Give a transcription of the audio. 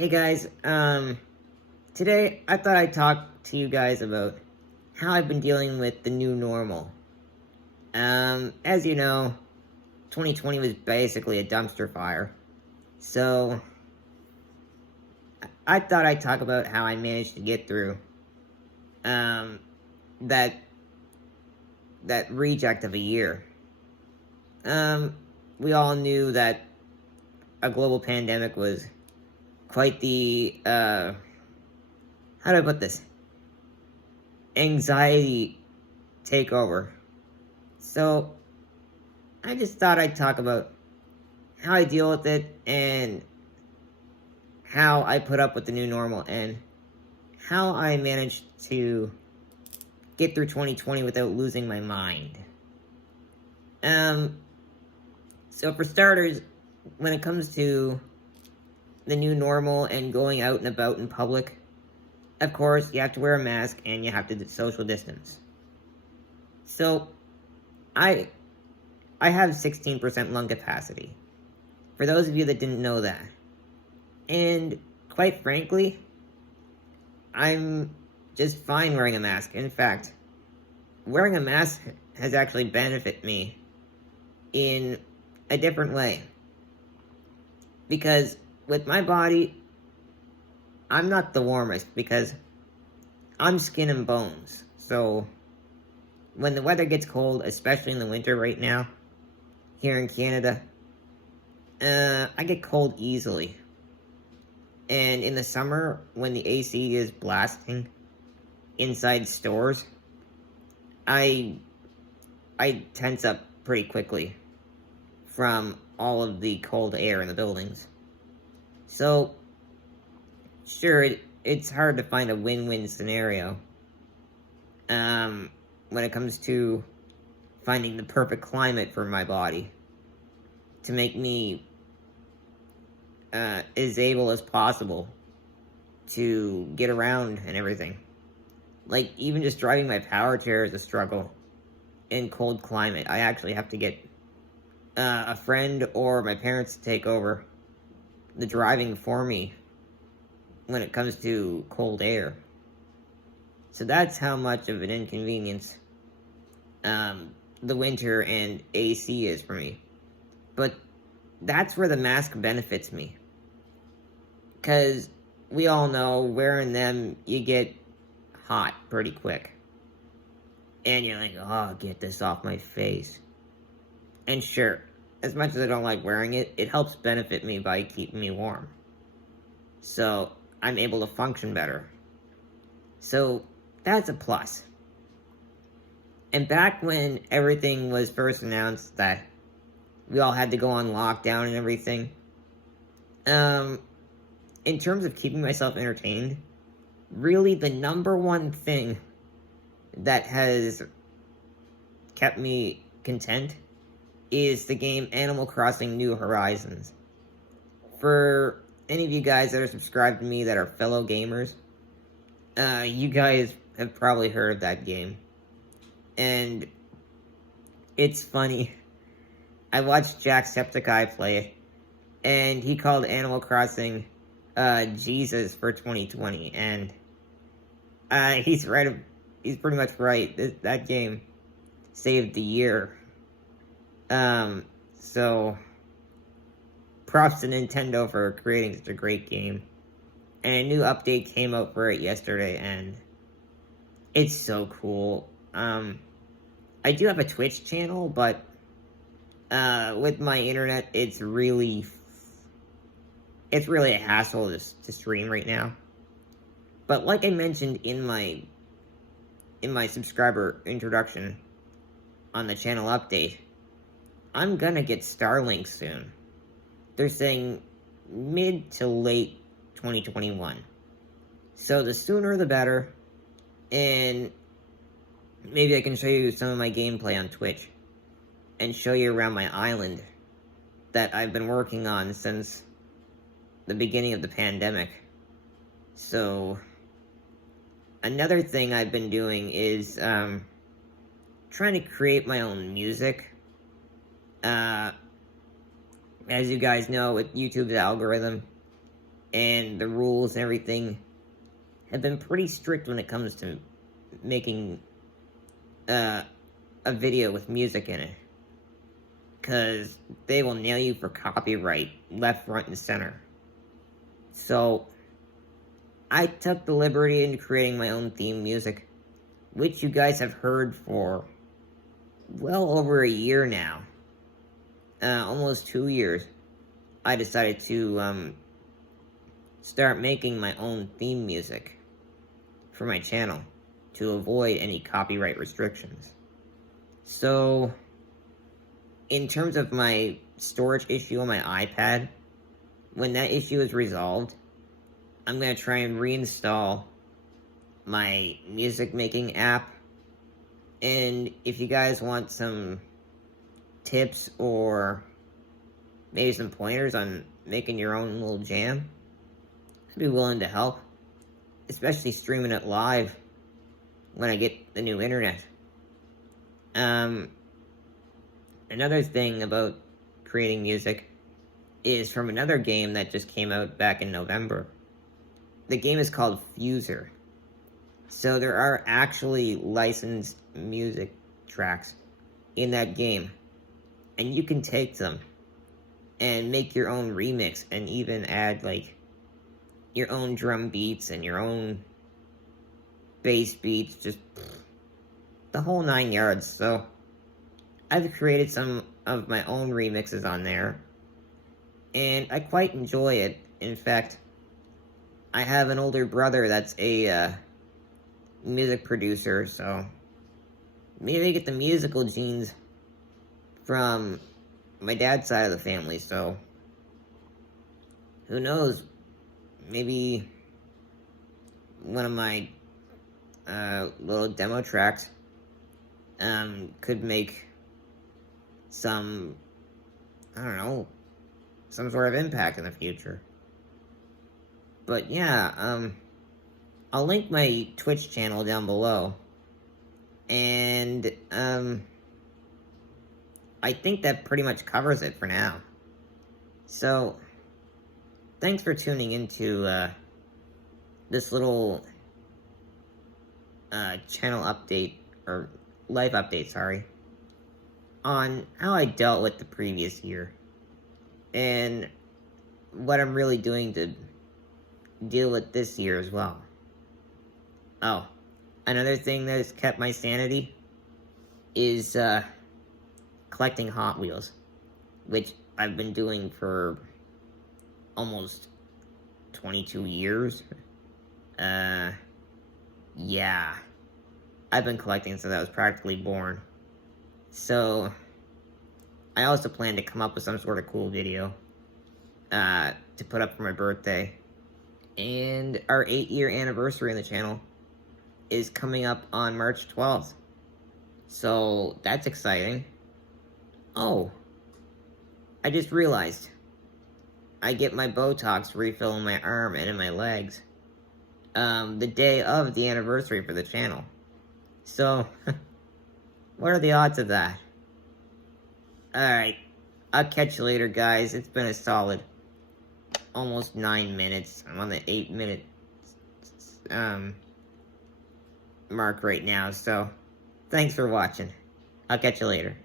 Hey guys, today I thought I'd talk to you guys about how I've been dealing with the new normal. As you know, 2020 was basically a dumpster fire. So, I thought I'd talk about how I managed to get through, um, that, that reject of a year. Um, we all knew that a global pandemic was quite the, how do I put this? Anxiety takeover. So, I just thought I'd talk about how I deal with it and how I put up with the new normal and how I managed to get through 2020 without losing my mind. Um, so for starters, when it comes to the new normal and going out and about in public, of course, you have to wear a mask and you have to social distance. So, I I have 16% lung capacity. For those of you that didn't know that. And quite frankly, I'm just fine wearing a mask. In fact, wearing a mask has actually benefited me in a different way. Because with my body, I'm not the warmest because I'm skin and bones. So when the weather gets cold, especially in the winter right now, here in Canada, I get cold easily. And in the summer, when the AC is blasting inside stores, I tense up pretty quickly from all of the cold air in the buildings. So, sure, it's hard to find a win-win scenario when it comes to finding the perfect climate for my body to make me as able as possible to get around and everything. Like, even just driving my power chair is a struggle in cold climate. I actually have to get a friend or my parents to take over the driving for me when it comes to cold air. So that's how much of an inconvenience the winter and AC is for me. But that's where the mask benefits me. Because we all know wearing them, you get hot pretty quick. And you're like, oh, get this off my face. And sure, as much as I don't like wearing it, it helps benefit me by keeping me warm. So, I'm able to function better. So, that's a plus. And back when everything was first announced that we all had to go on lockdown and everything, in terms of keeping myself entertained, really the number one thing that has kept me content is the game Animal Crossing New Horizons. For any of you guys that are subscribed to me that are fellow gamers, you guys have probably heard of that game. And it's funny. I watched Jacksepticeye play it, and he called Animal Crossing Jesus for 2020, and he's right. He's pretty much right. That game saved the year. So props to Nintendo for creating such a great game. And a new update came out for it yesterday, and it's so cool. I do have a Twitch channel, but with my internet, it's really a hassle to stream right now. But like I mentioned in my subscriber introduction on the channel update, I'm gonna get Starlink soon. They're saying mid to late 2021. So the sooner the better, and maybe I can show you some of my gameplay on Twitch and show you around my island that I've been working on since the beginning of the pandemic. So another thing I've been doing is trying to create my own music. As you guys know, with YouTube's algorithm, and the rules and everything have been pretty strict when it comes to making a video with music in it. Because they will nail you for copyright left, right, and center. So, I took the liberty in creating my own theme music, which you guys have heard for well over a year now. Almost 2 years. I decided to start making my own theme music for my channel to avoid any copyright restrictions. So, in terms of my storage issue on my iPad, when that issue is resolved, I'm going to try and reinstall my music making app. And if you guys want some tips or maybe some pointers on making your own little jam, I'd be willing to help. Especially streaming it live when I get the new internet. Another thing about creating music is from another game that just came out back in November. The game is called Fuser. So there are actually licensed music tracks in that game. And you can take them and make your own remix and even add, like, your own drum beats and your own bass beats, just the whole 9 yards. So I've created some of my own remixes on there, and I quite enjoy it. In fact, I have an older brother that's a music producer, so maybe I get the musical genes from my dad's side of the family, so who knows, maybe one of my little demo tracks could make some, I don't know, some sort of impact in the future. But yeah, I'll link my Twitch channel down below. And I think that pretty much covers it for now. So, thanks for tuning into this little channel update, or life update, sorry, on how I dealt with the previous year, and what I'm really doing to deal with this year as well. Oh, another thing that has kept my sanity is collecting Hot Wheels, which I've been doing for almost 22 years. Yeah. I've been collecting since I was practically born. So, I also plan to come up with some sort of cool video to put up for my birthday. And our 8-year anniversary on the channel is coming up on March 12th. So, that's exciting. Oh, I just realized I get my Botox refill in my arm and in my legs the day of the anniversary for the channel. So, what are the odds of that? Alright, I'll catch you later, guys. It's been a solid almost 9 minutes. I'm on the 8-minute mark right now, so thanks for watching. I'll catch you later.